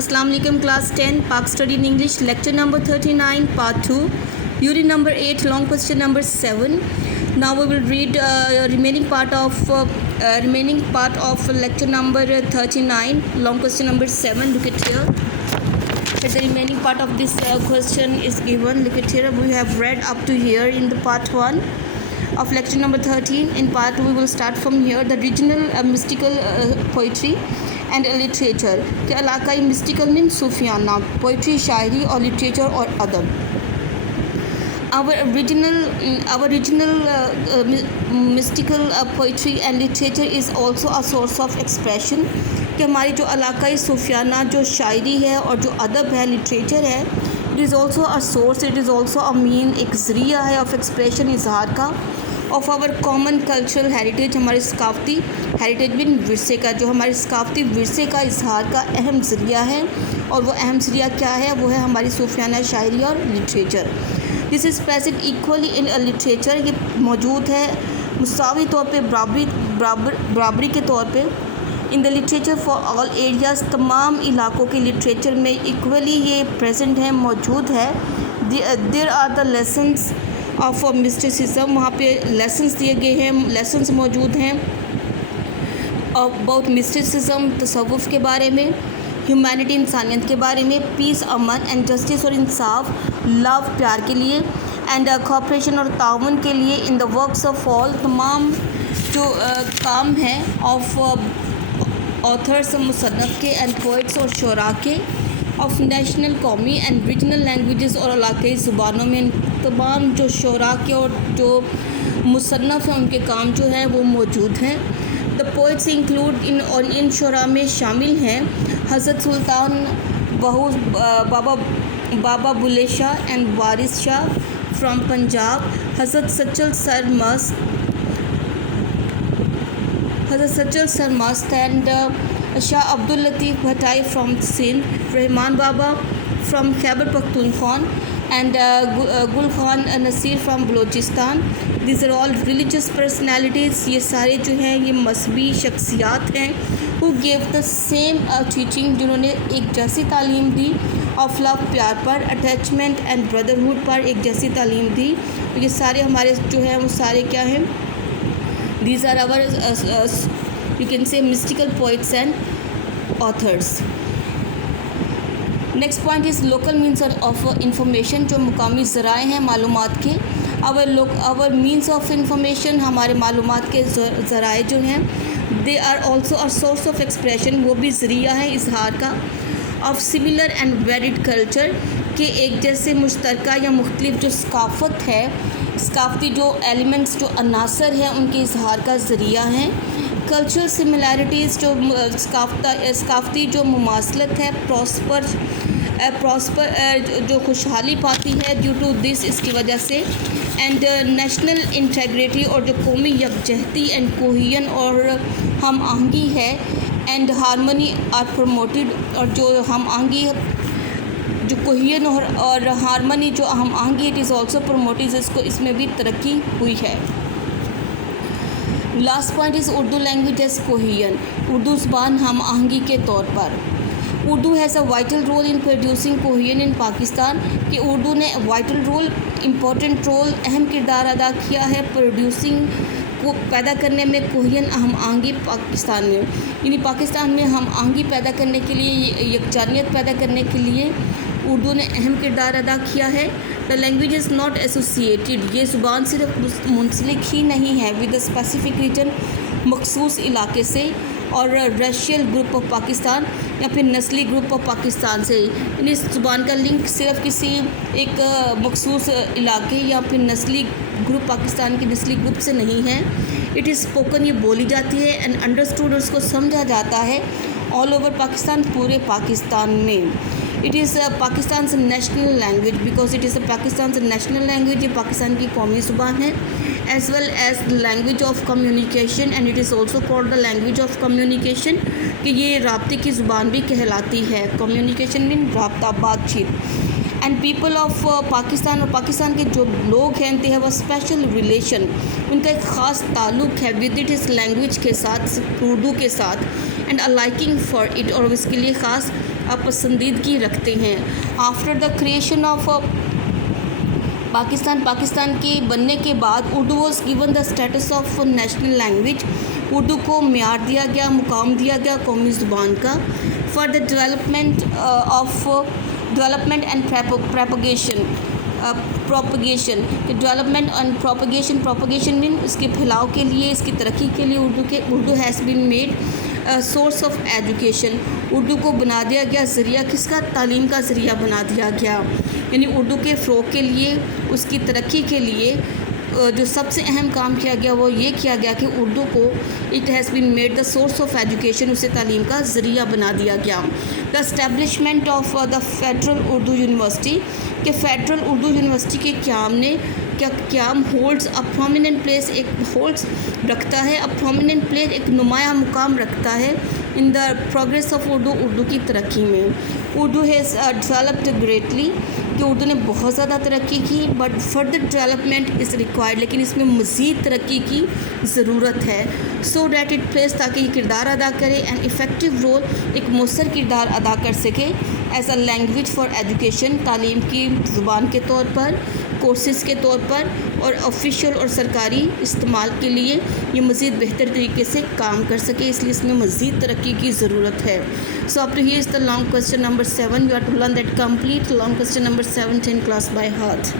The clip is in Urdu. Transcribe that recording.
Assalamu alaikum class 10 Pak Study in English lecture number 39 part 2 unit number 8 long question number 7. Now we will read remaining part of lecture number 39 long question number 7. Look at here. The remaining part of this question is given. Look at here. We have read up to here in the part 1 of lecture number 13. In part 2 we will start from here. The regional mystical poetry and literature کہ علاقائی مسٹیکل من صوفیانہ پوئٹری شاعری اور لٹریچر اور ادب. Our regional mystical poetry and literature is also a source of expression کہ ہماری جو علاقائی صوفیانہ جو شاعری ہے اور جو ادب ہے لٹریچر ہے it is also a source, it is also a mean ایک ذریعہ ہے of expression اظہار کا of our common cultural heritage ہمارے ثقافتی heritage بن ورثے کا جو ہمارے ثقافتی ورثے کا اظہار کا اہم ذریعہ ہے. اور وہ اہم ذریعہ کیا ہے؟ وہ ہے ہماری صوفیانہ شاعری اور literature. This is present equally in literature یہ موجود ہے مساوی طور پہ برابری کے طور پہ in the literature for all areas تمام علاقوں کے لٹریچر میں ایکولی یہ پریزنٹ ہے موجود ہے. There are the lessons of mysticism وہاں پہ لیسنس دیے گئے ہیں لیسنس موجود ہیں اباؤٹ مسٹیسزم تصوف کے بارے میں ہیومینٹی انسانیت کے بارے میں پیس امن اینڈ جسٹس اور انصاف لو پیار کے لیے اینڈ کوآپریشن اور تعاون کے لیے ان دا ورکس آف آل تمام جو کام ہیں آف آتھرس مصنف کے اینڈ پوئٹس اور شعراء کے آف نیشنل قومی اینڈ ریجنل لینگویجز اور علاقائی زبانوں میں تمام جو شعراء کے اور جو مصنف ہیں ان کے کام جو ہیں وہ موجود ہیں. دا پوئٹس انکلوڈ ان شعراء میں شامل ہیں حضرت سلطان بابا بلے شاہ اینڈ وارث شاہ فرام پنجاب, حضرت Sachal Sarmast and Shah Abdul Latif Bhittai from Sindh, Rahman Baba from Khyber Pakhtunkhwa and Gul Khan Naseer from Balochistan. These are all religious personalities یہ سارے جو ہیں یہ مذہبی شخصیات ہیں who gave the same teaching جنہوں نے ایک جیسی تعلیم دی آف لو پیار پر اٹیچمنٹ اینڈ بردرہڈ پر ایک جیسی تعلیم دی. یہ سارے ہمارے جو ہیں وہ سارے کیا ہیں these are our you can say mystical poets and authors. Next point is local means of information جو مقامی ذرائع ہیں معلومات کے. our means of information ہمارے معلومات کے ذرائع جو ہیں they are also a source of expression وہ بھی ذریعہ ہے اظہار کا of similar and varied culture کہ ایک جیسے مشترکہ یا مختلف جو ثقافت ہے ثقافتی جو ایلیمنٹس جو عناصر ہیں ان کے اظہار کا ذریعہ ہیں. کلچرل سملیرٹیز جو ثقافتی جو مماثلت ہے پراسپر جو خوشحالی پاتی ہے ڈیو ٹو دس اس کی وجہ سے اینڈ نیشنل انٹیگریٹی اور جو قومی یکجہتی اینڈ کوہین اور ہم آہنگی ہے اینڈ ہارمونی آر پروموٹیڈ اور جو ہم آہنگی جو کوہین اور ہارمونی جو ہم آہنگی اٹ از آلسو پروموٹیز اس میں بھی ترقی ہوئی ہے. Last point is Urdu language as cohesion Urdu زبان ہم آہنگی کے طور پر. Urdu has a vital role in producing cohesion in Pakistan کہ اردو نے وائٹل رول امپورٹنٹ رول اہم کردار ادا کیا ہے پروڈیوسنگ کو پیدا کرنے میں کوہین ہم آہنگی پاکستان میں یعنی پاکستان میں ہم آہنگی پیدا کرنے کے لیے یکجانیت پیدا کرنے کے لیے اردو نے اہم کردار ادا کیا ہے. The language is not associated یہ زبان صرف منسلک ہی نہیں ہے ود اے اسپیسیفک ریجن مخصوص علاقے سے اور ریشیل گروپ آف پاکستان یا پھر نسلی گروپ آف پاکستان سے یعنی اس زبان کا لنک صرف کسی ایک مخصوص علاقے یا پھر نسلی گروپ پاکستان کے نسلی گروپ سے نہیں ہے. اٹ از اسپوکن یہ بولی جاتی ہے اینڈ انڈرسٹوڈ اس کو سمجھا جاتا ہے آل اوور پاکستان پورے پاکستان میں. It is Pakistan's national language because it is Pakistan's national language یہ پاکستان کی قومی زبان ہے as well as language of communication and it is also called the language of communication کہ یہ رابطے کی زبان بھی کہلاتی ہے. کمیونیکیشن مین رابطہ بات چیت اینڈ پیپل آف پاکستان اور پاکستان کے جو لوگ ہیں they have a special relation ان کا ایک خاص تعلق ہے ود اٹ اس لینگویج کے ساتھ اردو کے ساتھ and a liking for it اور اس کے لیے خاص پسندیدگی رکھتے ہیں. After the creation of Pakistan کے بننے کے بعد Urdu was given the status of national language. Urdu کو معیار دیا گیا, مقام دیا گیا قومی زبان کا. For the development and propagation مین اس کے پھیلاؤ کے لیے, اس کی ترقی کے لیے Urdu has been made source of education. Urdu کو بنا دیا گیا ذریعہ کس کا؟ تعلیم کا ذریعہ بنا دیا گیا. یعنی اردو کے فروغ کے لیے, اس کی ترقی کے لیے جو سب سے اہم کام کیا گیا وہ یہ کیا گیا کہ اردو کو it has been made the source of education, اسے تعلیم کا ذریعہ بنا دیا گیا. The establishment of the federal Urdu university, کہ فیڈرل اردو یونیورسٹی کے قیام ہولڈز اے پرومیننٹ پلیس, رکھتا ہے, پرومیننٹ پلیس, ایک نمایاں مقام رکھتا ہے ان دا پروگریس آف اردو کی ترقی میں. اردو ہیز ڈیولپڈ گریٹلی, کہ اردو نے بہت زیادہ ترقی کی. But further development is required, لیکن اس میں مزید ترقی کی ضرورت ہے. سو دیٹ اٹ پلیز, تاکہ یہ کردار ادا کرے, این افیکٹو رول, ایک مؤثر کردار ادا کر سکے as a language for education, تعلیم کی زبان کے طور پر, کورسز کے طور پر, اور آفیشیل اور سرکاری استعمال کے لیے یہ مزید بہتر طریقے سے کام کر سکے, اس لیے اس میں مزید ترقی کی ضرورت ہے. So up to here is the long question number 7. You have to learn that complete long question number 7 in class by heart.